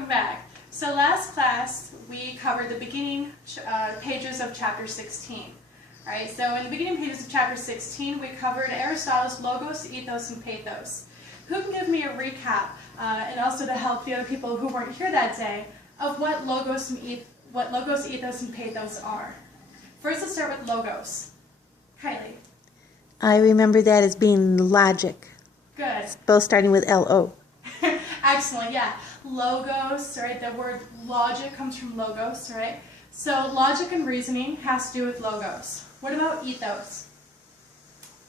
welcome back. So last class we covered the beginning pages of chapter 16. Alright, so in the beginning pages of chapter 16 we covered Aristotle's logos, ethos, and pathos. Who can give me a recap, and also to help the other people who weren't here that day, of what logos, ethos, and pathos are? First, let's start with logos. Kylie. I remember that as being logic. Good. Both starting with L-O. Excellent, yeah. Logos, right? The word logic comes from logos, right? So logic and reasoning has to do with logos. What about ethos?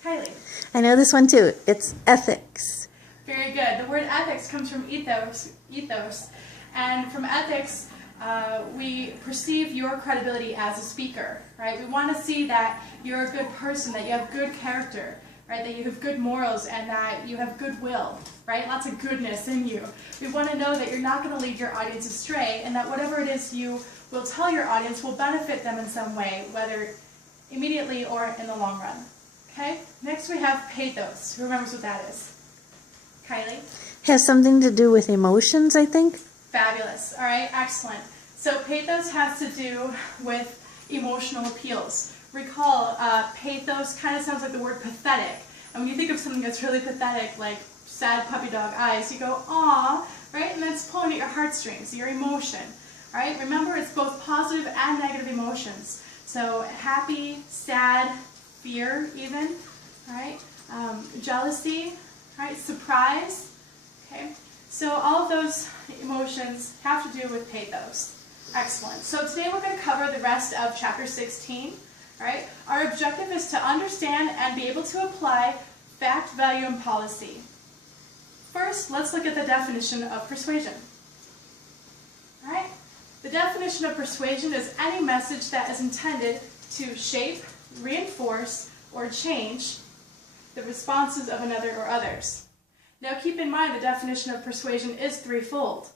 Kylie. I know this one too. It's ethics. Very good. The word ethics comes from ethos, and from ethics, we perceive your credibility as a speaker, right? We want to see that you're a good person, that you have good character, right? That you have good morals and that you have goodwill, right? Lots of goodness in you. We want to know that you're not going to lead your audience astray and that whatever it is you will tell your audience will benefit them in some way, whether immediately or in the long run. Okay? Next we have pathos. Who remembers what that is? Kylie? Has something to do with emotions, I think. Fabulous. All right, excellent. So pathos has to do with emotional appeals. Recall, pathos kind of sounds like the word pathetic. And when you think of something that's really pathetic, like sad puppy dog eyes, you go, aw, right? And that's pulling at your heartstrings, your emotion. All right? Remember, it's both positive and negative emotions. So happy, sad, fear even, all right? Jealousy, all right? Surprise, okay? So all of those emotions have to do with pathos. Excellent. So today we're going to cover the rest of chapter 16. All right? Our objective is to understand and be able to apply fact, value, and policy. First, let's look at the definition of persuasion. All right? The definition of persuasion is any message that is intended to shape, reinforce, or change the responses of another or others. Now keep in mind the definition of persuasion is threefold,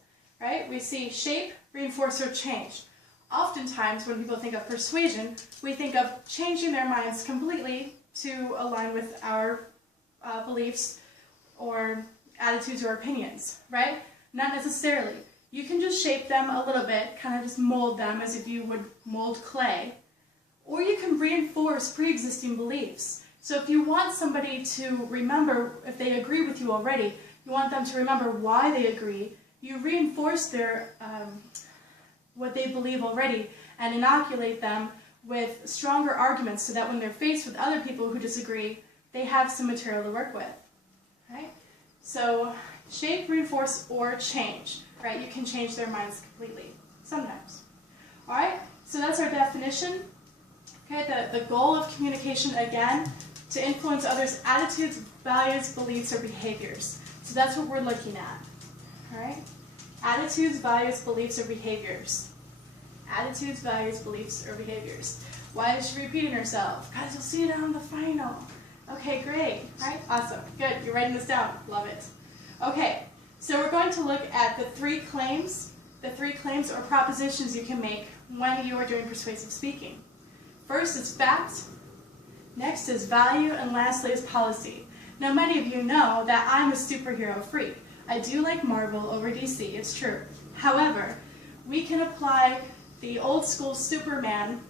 right? We see shape, reinforce, or change. Oftentimes when people think of persuasion, we think of changing their minds completely to align with our beliefs or attitudes or opinions, right? Not necessarily. You can just shape them a little bit, kind of just mold them as if you would mold clay, or you can reinforce pre-existing beliefs. So if you want somebody to remember, if they agree with you already, you want them to remember why they agree, you reinforce their what they believe already and inoculate them with stronger arguments so that when they're faced with other people who disagree, they have some material to work with. Right? So shape, reinforce, or change. Right? You can change their minds completely. Sometimes. All right? So that's our definition. Okay, the goal of communication, again, to influence others' attitudes, values, beliefs, or behaviors. So that's what we're looking at. All right? Attitudes, values, beliefs, or behaviors. Attitudes, values, beliefs, or behaviors. Why is she repeating herself? Guys, you'll see it on the final. Okay, great. All right? Awesome. Good. You're writing this down. Love it. Okay, so we're going to look at the three claims or propositions you can make when you are doing persuasive speaking. First is fact, next is value, and lastly is policy. Now many of you know that I'm a superhero freak. I do like Marvel over DC, it's true. However, we can apply the old school Superman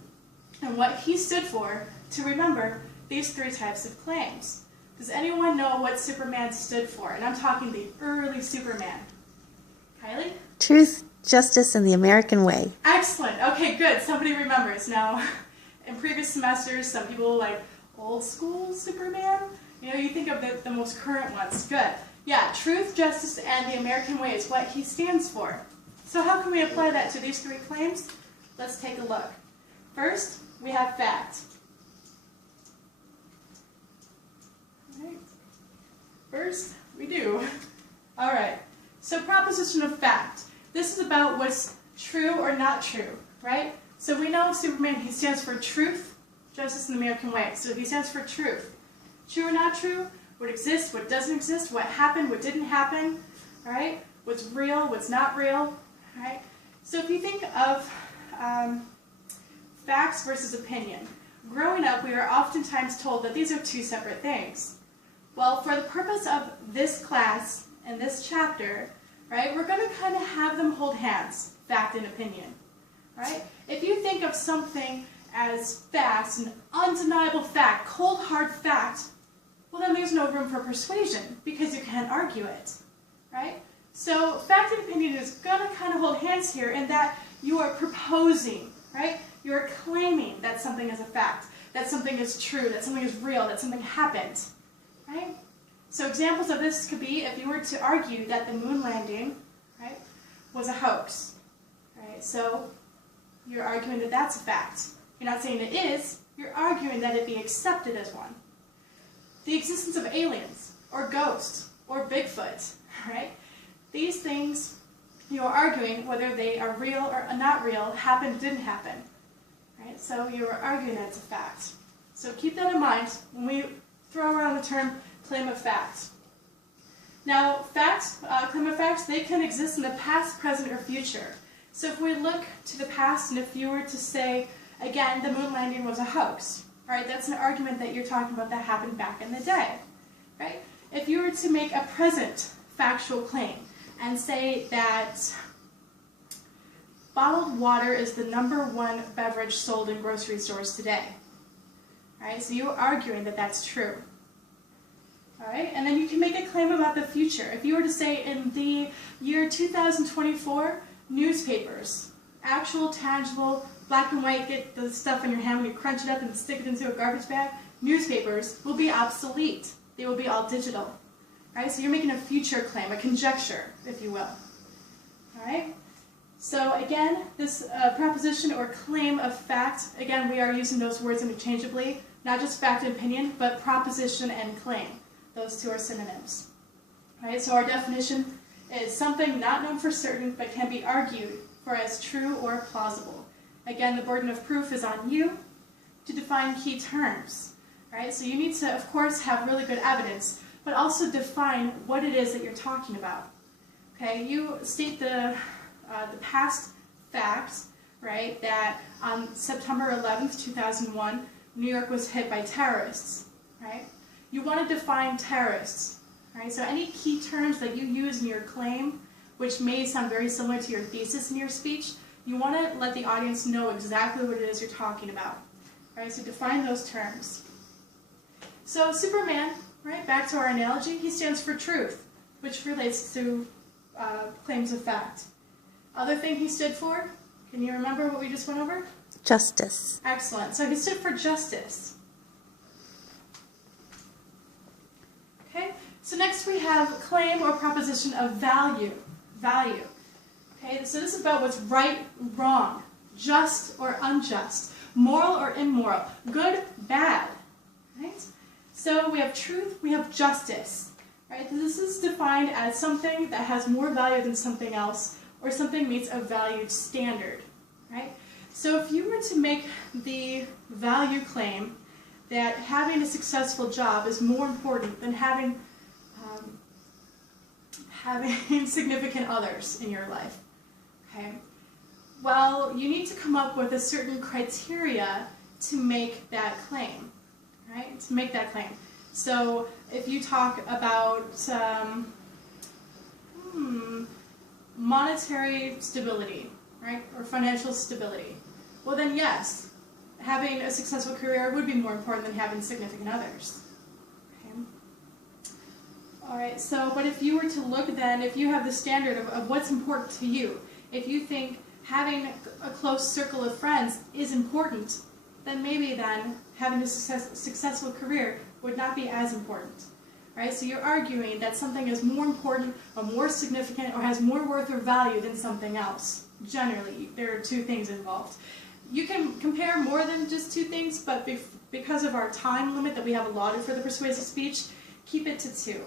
and what he stood for to remember these three types of claims. Does anyone know what Superman stood for? And I'm talking the early Superman. Kylie? Truth, justice, and the American way. Excellent. Okay, good. Somebody remembers. Now, in previous semesters, some people like old school Superman. You know, you think of the most current ones. Good. Yeah, truth, justice, and the American way is what he stands for. So how can we apply that to these three claims? Let's take a look. First, we have fact. All right. First, we do. All right. So proposition of fact. This is about what's true or not true, right? So we know Superman, he stands for truth, justice, and the American way. So he stands for truth. True or not true? What exists, what doesn't exist, what happened, what didn't happen, all right? What's real, what's not real, all right? So if you think of facts versus opinion, growing up we are oftentimes told that these are two separate things. Well, for the purpose of this class and this chapter, right? We're going to kind of have them hold hands, fact and opinion, right? If you think of something as fact, an undeniable fact, cold hard fact, well then there's no room for persuasion because you can't argue it, right? So fact and opinion is going to kind of hold hands here in that you are proposing, right? You're claiming that something is a fact, that something is true, that something is real, that something happened, right? So examples of this could be if you were to argue that the moon landing, right, was a hoax, right? So you're arguing that that's a fact. You're not saying it is, you're arguing that it be accepted as one. The existence of aliens, or ghosts, or Bigfoot, right? These things, you are arguing whether they are real or not real, happened, didn't happen, right? So you are arguing that it's a fact. So keep that in mind when we throw around the term claim of fact. Now, claim of facts, they can exist in the past, present, or future. So if we look to the past, and if you were to say, again, the moon landing was a hoax, right? That's an argument that you're talking about that happened back in the day, right? If you were to make a present factual claim and say that bottled water is the #1 beverage sold in grocery stores today, right? So you're arguing that that's true. All right, and then you can make a claim about the future. If you were to say in the year 2024, newspapers, actual, tangible, black and white, get the stuff in your hand when you crunch it up and stick it into a garbage bag, newspapers will be obsolete. They will be all digital. All right, so you're making a future claim, a conjecture, if you will. All right, so again, this proposition or claim of fact, again, we are using those words interchangeably, not just fact and opinion, but proposition and claim. Those two are synonyms. All right, so our definition is something not known for certain but can be argued for as true or plausible. Again, the burden of proof is on you to define key terms. Right? So you need to, of course, have really good evidence, but also define what it is that you're talking about. Okay, you state the past facts, right, that on September 11th, 2001, New York was hit by terrorists, right? You want to define terrorists, right? So any key terms that you use in your claim, which may sound very similar to your thesis in your speech, you want to let the audience know exactly what it is you're talking about, right? So define those terms. So Superman, right, back to our analogy, he stands for truth, which relates to claims of fact. Other thing he stood for, can you remember what we just went over? Justice. Excellent. So he stood for justice. Okay, so next we have claim or proposition of value. Value. Okay, so this is about what's right, wrong, just or unjust, moral or immoral, good, bad. Right? So we have truth, we have justice. Right? This is defined as something that has more value than something else, or something meets a valued standard. Right? So if you were to make the value claim that having a successful job is more important than having significant others in your life, okay? Well, you need to come up with a certain criteria to make that claim, right? To make that claim. So if you talk about monetary stability, right, or financial stability, well then yes, having a successful career would be more important than having significant others. Okay. All right, so, but if you were to look then, if you have the standard of what's important to you, if you think having a close circle of friends is important, then maybe then having a successful career would not be as important. Right? So you're arguing that something is more important or more significant or has more worth or value than something else. Generally, there are two things involved. You can compare more than just two things, but because of our time limit that we have allotted for the persuasive speech, keep it to two.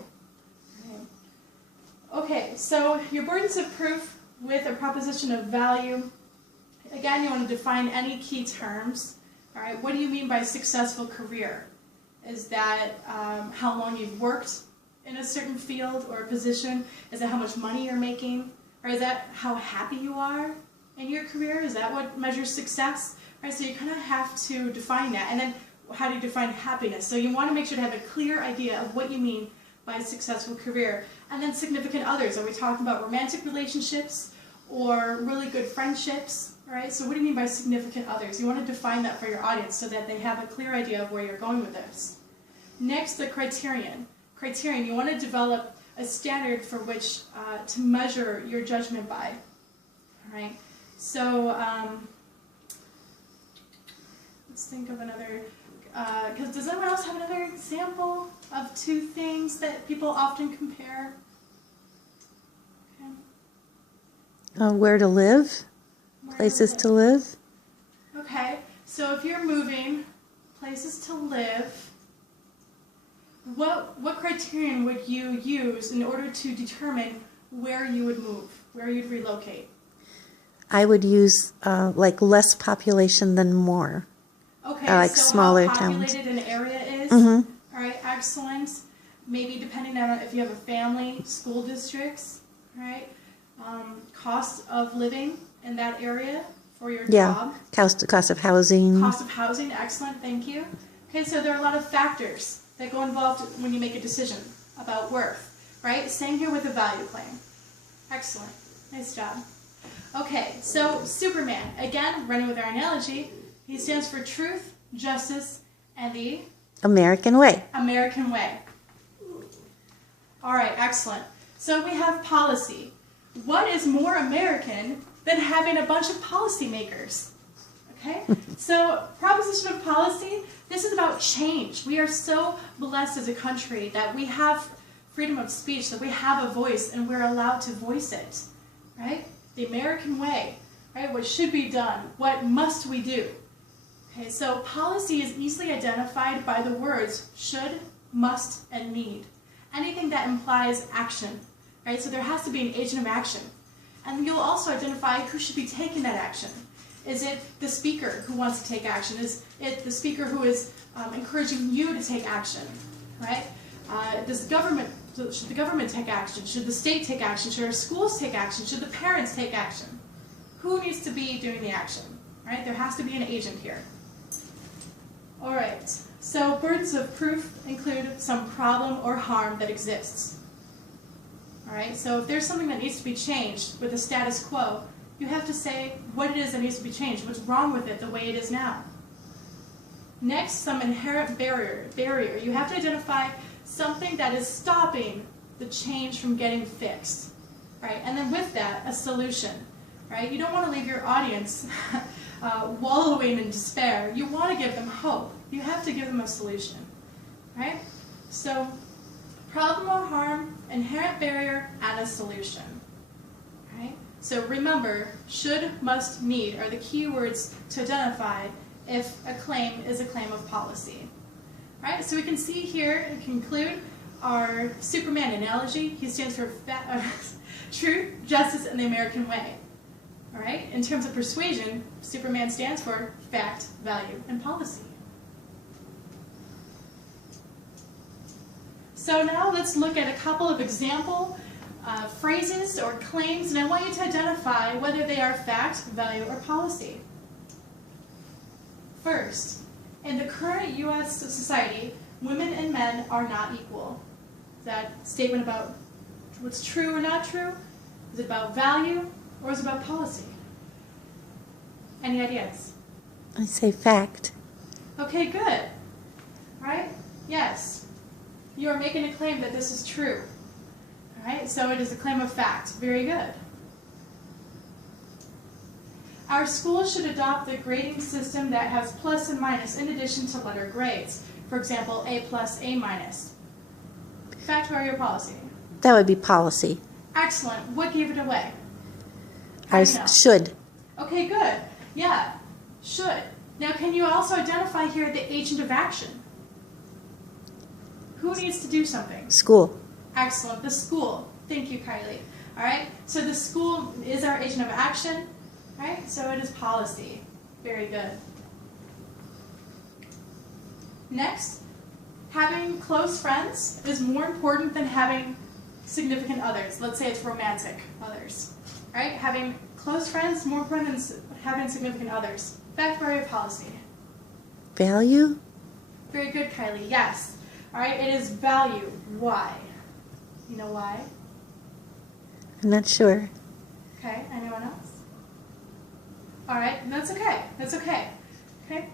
Okay, so your burdens of proof with a proposition of value. Again, you want to define any key terms. All right, what do you mean by successful career? Is that how long you've worked in a certain field or position? Is that how much money you're making? Or is that how happy you are in your career? Is that what measures success? Right, so you kind of have to define that. And then how do you define happiness? So you want to make sure to have a clear idea of what you mean by successful career? And then significant others. Are we talking about romantic relationships or really good friendships? All right, so what do you mean by significant others? You want to define that for your audience so that they have a clear idea of where you're going with this. Next, the criterion. Criterion, you want to develop a standard for which to measure your judgment by. All right, so let's think of another, because does anyone else have another example of two things that people often compare? Okay. Where to live, places to live. Okay, so if you're moving, places to live, what criterion would you use in order to determine where you would move, where you'd relocate? I would use like less population than more. Okay, like so smaller how towns. populated an area is? Mm-hmm. All right, excellent. Maybe depending on if you have a family, school districts, right? Cost of living in that area for your job. Cost of housing. Cost of housing, excellent, thank you. Okay, so there are a lot of factors that go involved when you make a decision about worth, right? Same here with the value claim. Excellent, nice job. Okay, so Superman, again, running with our analogy, he stands for truth, justice, and the American way. American way. All right, excellent. So we have policy. What is more American than having a bunch of policymakers? Okay, so proposition of policy, this is about change. We are so blessed as a country that we have freedom of speech, that we have a voice, and we're allowed to voice it, right? The American way, right? What should be done? What must we do? Okay, so policy is easily identified by the words should, must, and need. Anything that implies action, right? So there has to be an agent of action. And you'll also identify who should be taking that action. Is it the speaker who wants to take action? Is it the speaker who is encouraging you to take action, right? Should the government take action? Should the state take action? Should our schools take action? Should the parents take action? Who needs to be doing the action, right? There has to be an agent here. All right, so burdens of proof include some problem or harm that exists. All right, so if there's something that needs to be changed with the status quo, you have to say what it is that needs to be changed, what's wrong with it the way it is now. Next, some inherent barrier. You have to identify something that is stopping the change from getting fixed, right? And then with that, a solution, right? You don't want to leave your audience wallowing in despair. You want to give them hope. You have to give them a solution, right? So, problem or harm, inherent barrier, and a solution, right? So remember, should, must, need are the key words to identify if a claim is a claim of policy. All right, so we can see here and conclude our Superman analogy. He stands for truth, justice, and the American way. All right, in terms of persuasion, Superman stands for fact, value, and policy. So now let's look at a couple of example phrases or claims, and I want you to identify whether they are fact, value, or policy. First, in the current U.S. society, women and men are not equal. Is that statement about what's true or not true? Is it about value, or is it about policy? Any ideas? I say fact. Okay, good. Right? Yes. You are making a claim that this is true. All right, so it is a claim of fact. Very good. Our schools should adopt the grading system that has plus and minus in addition to letter grades. For example, A plus, A minus. Fact, value, or policy? That would be policy. Excellent. What gave it away? I do you know? should. Okay, good. Yeah, should. Now, can you also identify here the agent of action? Who needs to do something? School. Excellent. The school. Thank you, Kylie. All right. So the school is our agent of action. Right? So it is policy. Very good. Next, having close friends is more important than having significant others. Let's say it's romantic others. Right? Having close friends is more important than having significant others. Fact, value, or policy? Value? Very good, Kylie. Yes. All right. It is value. Why? You know why? I'm not sure. Okay, anyone else? All right, that's okay. That's okay. Okay?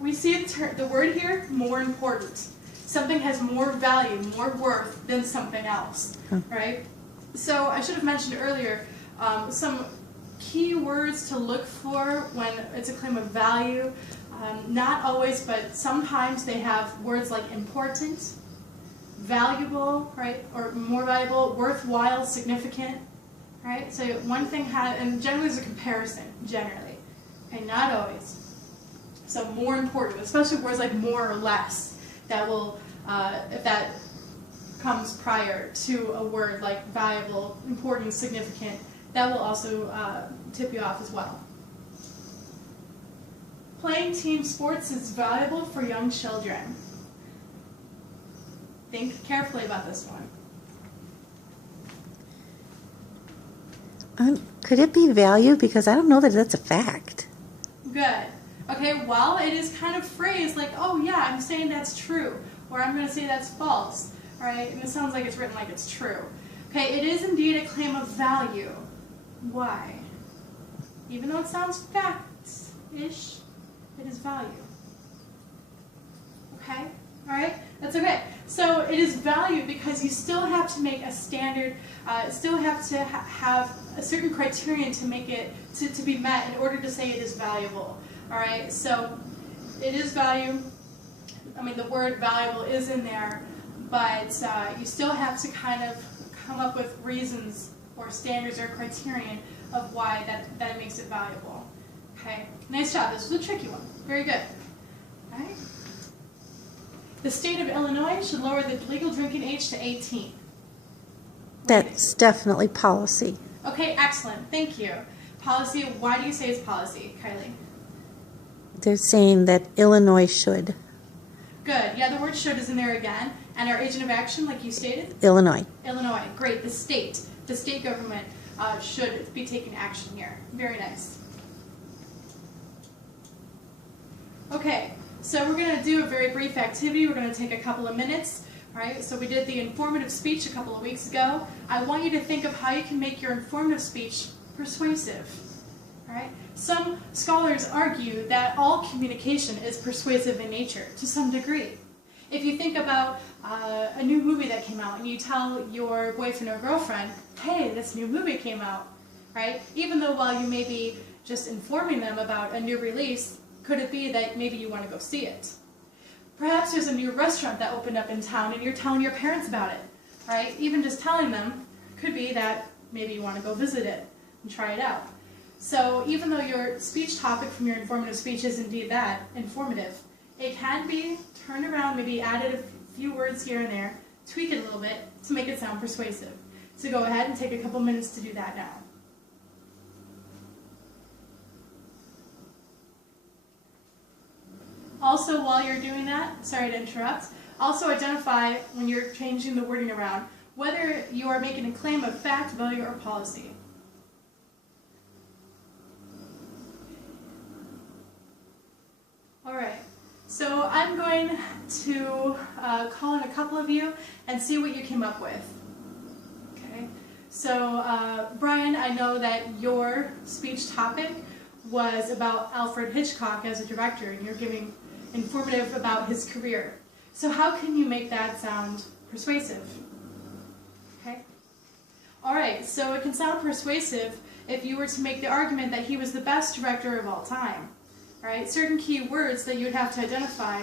We see the word here, more important. Something has more value, more worth than something else, right? So I should have mentioned earlier some key words to look for when it's a claim of value. Not always, but sometimes they have words like important, valuable, right, or more valuable, worthwhile, significant, right? So one thing and generally there's a comparison, generally, okay, not always. So more important, especially words like more or less, that will, if that comes prior to a word like valuable, important, significant, that will also tip you off as well. Playing team sports is valuable for young children. Think carefully about this one. Could it be value? Because I don't know that that's a fact. Good. Okay, well, it is kind of phrased like, oh yeah, I'm saying that's true, or I'm going to say that's false, all right? And it sounds like it's written like it's true. Okay, it is indeed a claim of value. Why? Even though it sounds fact-ish, it is value. Okay? All right? That's okay. So it is value because you still have to make a standard, still have to have a certain criterion to make it, to be met in order to say it is valuable. All right? So it is value. I mean, the word valuable is in there, but you still have to kind of come up with reasons or standards or criterion of why that makes it valuable. Okay? Nice job. This was a tricky one. Very good. All right? The state of Illinois should lower the legal drinking age to 18. That's definitely policy. Okay, excellent. Thank you. Policy, why do you say it's policy, Kylie? They're saying that Illinois should. Good. Yeah, the word should is in there again. And our agent of action, like you stated? Illinois. Illinois. Great. The state government should be taking action here. Very nice. Okay. So we're going to do a very brief activity. We're going to take a couple of minutes. All right, so we did the informative speech a couple of weeks ago. I want you to think of how you can make your informative speech persuasive. All right? Some scholars argue that all communication is persuasive in nature to some degree. If you think about a new movie that came out and you tell your boyfriend or girlfriend, hey, this new movie came out, right? Even though while you may be just informing them about a new release, could it be that maybe you want to go see it? Perhaps there's a new restaurant that opened up in town and you're telling your parents about it, right? Even just telling them could be that maybe you want to go visit it and try it out. So even though your speech topic from your informative speech is indeed that, informative, it can be turned around, maybe added a few words here and there, tweak it a little bit to make it sound persuasive. So go ahead and take a couple minutes to do that now. Also, while you're doing that, sorry to interrupt, also identify when you're changing the wording around whether you are making a claim of fact, value, or policy. All right, so I'm going to call in a couple of you and see what you came up with. Okay, so Brian, I know that your speech topic was about Alfred Hitchcock as a director, and you're giving informative about his career. So how can you make that sound persuasive? Okay. All right, so it can sound persuasive if you were to make the argument that he was the best director of all time. All right, certain key words that you would have to identify.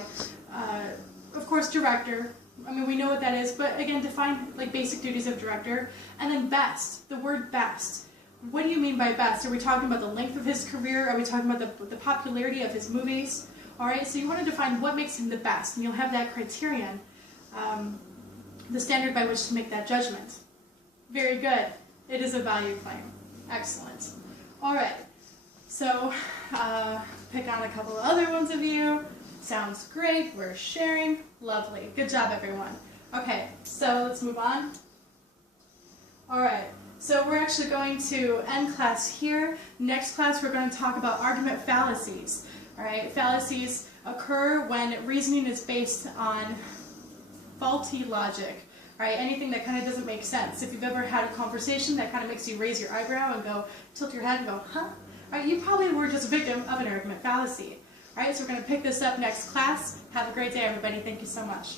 Of course, director. I mean, we know what that is, but again, define like basic duties of director. And then best, the word best. What do you mean by best? Are we talking about the length of his career? Are we talking about the popularity of his movies? All right, so you want to define what makes him the best, and you'll have that criterion, the standard by which to make that judgment. Very good. It is a value claim. Excellent. All right, so pick on a couple of other ones of you. Sounds great. We're sharing. Lovely. Good job, everyone. Okay, so let's move on. All right. So we're actually going to end class here. Next class we're going to talk about argument fallacies. All right, fallacies occur when reasoning is based on faulty logic, right? Anything that kind of doesn't make sense. If you've ever had a conversation that kind of makes you raise your eyebrow and go, tilt your head and go, huh? Right? You probably were just a victim of an argument fallacy. Right? So we're going to pick this up next class. Have a great day, everybody. Thank you so much.